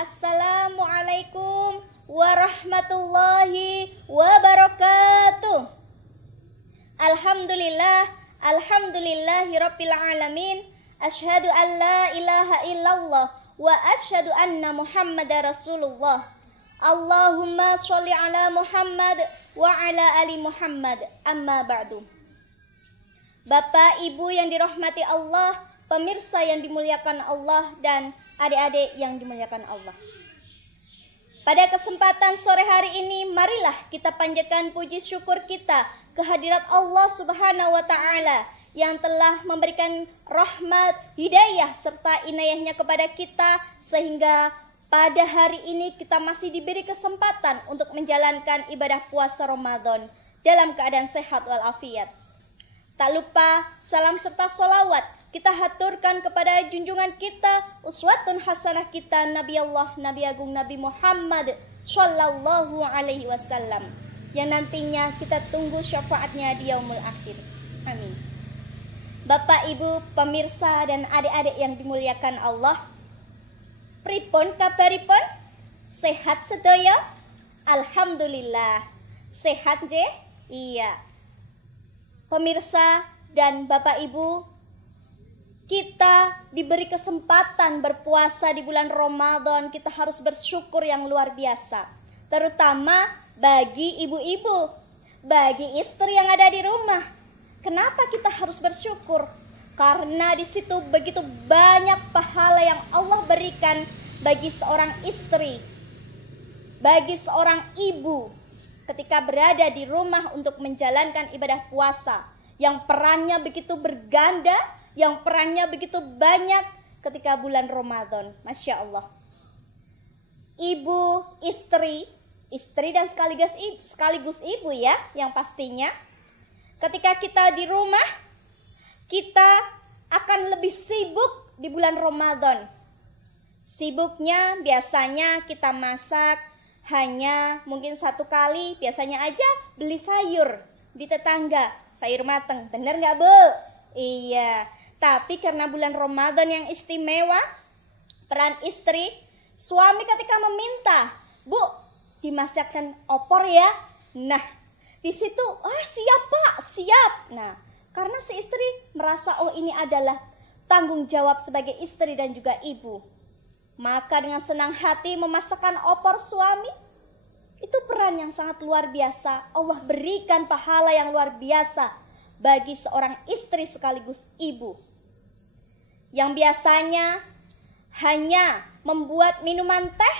Assalamualaikum warahmatullahi wabarakatuh. Alhamdulillahirabbil alamin. Asyhadu an la ilaha illallah wa asyhadu anna Muhammadar Rasulullah. Allahumma sholli ala Muhammad wa ala ali Muhammad. Amma ba'du. Bapak, Ibu yang dirahmati Allah, pemirsa yang dimuliakan Allah, dan adik-adik yang dimuliakan Allah. Pada kesempatan sore hari ini, marilah kita panjatkan puji syukur kita kehadirat Allah Subhanahu wa Ta'ala yang telah memberikan rahmat, hidayah, serta inayahnya kepada kita, sehingga pada hari ini kita masih diberi kesempatan untuk menjalankan ibadah puasa Ramadan dalam keadaan sehat walafiat. Tak lupa salam serta sholawat kita haturkan kepada junjungan kita, uswatun hasanah kita, Nabi Allah, Nabi Agung, Nabi Muhammad Sallallahu Alaihi Wasallam, yang nantinya kita tunggu syafaatnya di yaumul akhir. Amin. Bapak, Ibu, pemirsa, dan adik-adik yang dimuliakan Allah, pripun kabaripun? Sehat sedaya? Alhamdulillah. Sehat je? Iya. Pemirsa dan Bapak Ibu, kita diberi kesempatan berpuasa di bulan Ramadan. Kita harus bersyukur yang luar biasa, terutama bagi ibu-ibu, bagi istri yang ada di rumah. Kenapa kita harus bersyukur? Karena di situ begitu banyak pahala yang Allah berikan bagi seorang istri, bagi seorang ibu, ketika berada di rumah untuk menjalankan ibadah puasa, yang perannya begitu berganda, yang perannya begitu banyak ketika bulan Ramadan. Masya Allah. Ibu, istri dan sekaligus ibu ya, yang pastinya ketika kita di rumah, kita akan lebih sibuk di bulan Ramadan. Sibuknya biasanya kita masak hanya mungkin satu kali, biasanya aja beli sayur di tetangga, sayur mateng. Bener gak, Bu? Iya. Tapi karena bulan Ramadan yang istimewa, peran istri, suami ketika meminta, Bu, dimasakkan opor ya. Nah, di situ, siap Pak, siap. Nah, karena si istri merasa, ini adalah tanggung jawab sebagai istri dan juga ibu, maka dengan senang hati memasakkan opor suami. Itu peran yang sangat luar biasa. Allah berikan pahala yang luar biasa bagi seorang istri sekaligus ibu, yang biasanya hanya membuat minuman teh,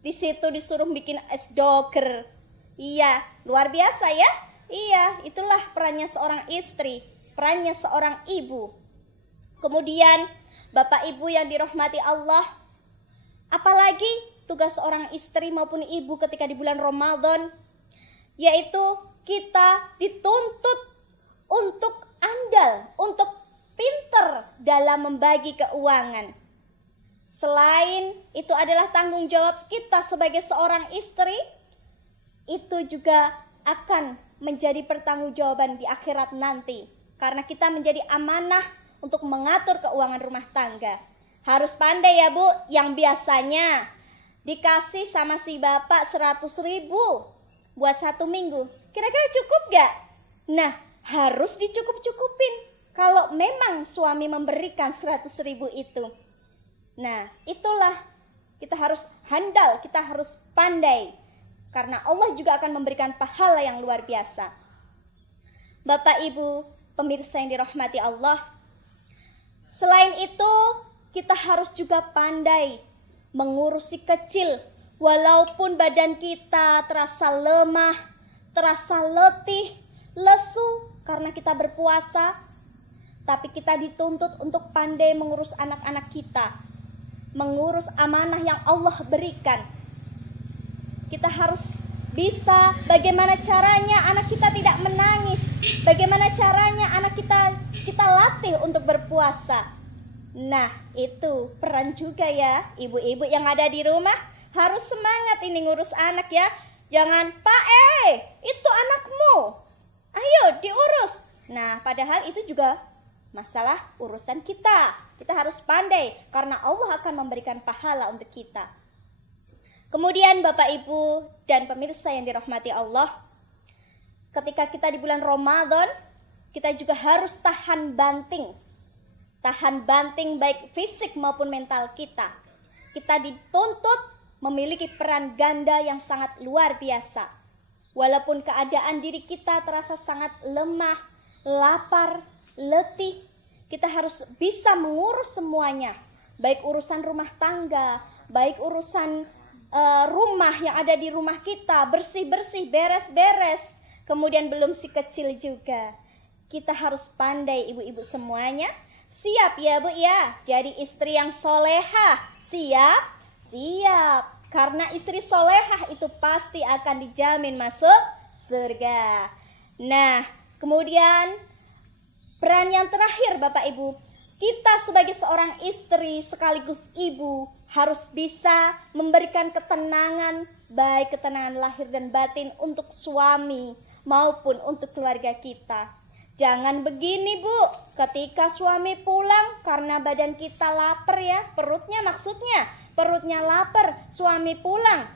di situ disuruh bikin es doger. Iya, luar biasa ya. Iya, itulah perannya seorang istri, perannya seorang ibu. Kemudian Bapak Ibu yang dirahmati Allah, apalagi tugas seorang istri maupun ibu ketika di bulan Ramadan, yaitu kita dituntut untuk andal, untuk pinter dalam membagi keuangan. Selain itu adalah tanggung jawab kita sebagai seorang istri, itu juga akan menjadi pertanggungjawaban di akhirat nanti, karena kita menjadi amanah untuk mengatur keuangan rumah tangga. Harus pandai ya Bu, yang biasanya dikasih sama si bapak 100.000 buat 1 minggu, kira-kira cukup gak? Nah, harus dicukup-cukupin kalau memang suami memberikan 100.000 itu. Nah, itulah kita harus handal, kita harus pandai, karena Allah juga akan memberikan pahala yang luar biasa. Bapak Ibu, pemirsa yang dirahmati Allah, selain itu kita harus juga pandai mengurus si kecil. Walaupun badan kita terasa lemah, terasa letih, lesu karena kita berpuasa, tapi kita dituntut untuk pandai mengurus anak-anak kita, mengurus amanah yang Allah berikan. Kita harus bisa bagaimana caranya anak kita tidak menangis, bagaimana caranya anak kita latih untuk berpuasa. Nah, itu peran juga ya, ibu-ibu yang ada di rumah harus semangat ini ngurus anak ya. Jangan, "Pak, itu anakmu, ayo diurus." Nah, padahal itu juga masalah urusan kita. Kita harus pandai karena Allah akan memberikan pahala untuk kita. Kemudian Bapak Ibu dan pemirsa yang dirahmati Allah, ketika kita di bulan Ramadan, kita juga harus tahan banting. Tahan banting baik fisik maupun mental kita. Kita dituntut memiliki peran ganda yang sangat luar biasa. Walaupun keadaan diri kita terasa sangat lemah, lapar, letih, kita harus bisa mengurus semuanya. Baik urusan rumah tangga, baik urusan rumah yang ada di rumah kita, bersih-bersih, beres-beres. Kemudian belum si kecil juga. Kita harus pandai ibu-ibu semuanya. Siap ya Bu ya, jadi istri yang solehah. Siap? Siap. Karena istri solehah itu pasti akan dijamin masuk surga. Nah, kemudian peran yang terakhir Bapak Ibu, kita sebagai seorang istri sekaligus ibu harus bisa memberikan ketenangan, baik ketenangan lahir dan batin untuk suami maupun untuk keluarga kita. Jangan begini Bu, ketika suami pulang karena badan kita lapar ya, perutnya lapar, suami pulang.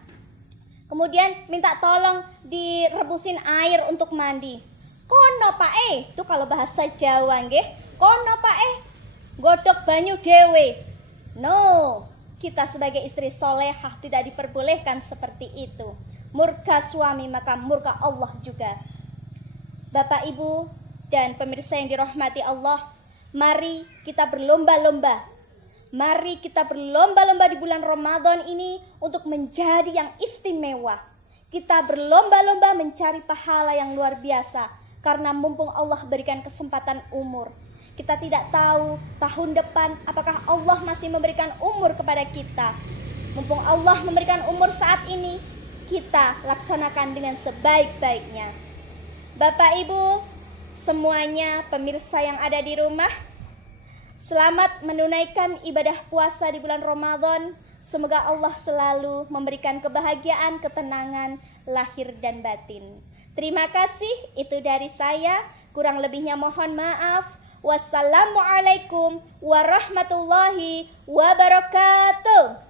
Kemudian minta tolong direbusin air untuk mandi. Kono Pak itu kalau bahasa Jawa nggih. Kono Pak godok banyu dewe. No, kita sebagai istri solehah tidak diperbolehkan seperti itu. Murka suami maka murka Allah juga. Bapak Ibu dan pemirsa yang dirahmati Allah, mari kita berlomba-lomba. Mari kita berlomba-lomba di bulan Ramadan ini untuk menjadi yang istimewa. Kita berlomba-lomba mencari pahala yang luar biasa. Karena mumpung Allah berikan kesempatan umur. Kita tidak tahu tahun depan apakah Allah masih memberikan umur kepada kita. Mumpung Allah memberikan umur saat ini, kita laksanakan dengan sebaik-baiknya. Bapak Ibu semuanya, pemirsa yang ada di rumah, selamat menunaikan ibadah puasa di bulan Ramadan. Semoga Allah selalu memberikan kebahagiaan, ketenangan lahir dan batin. Terima kasih, itu dari saya. Kurang lebihnya mohon maaf. Wassalamualaikum warahmatullahi wabarakatuh.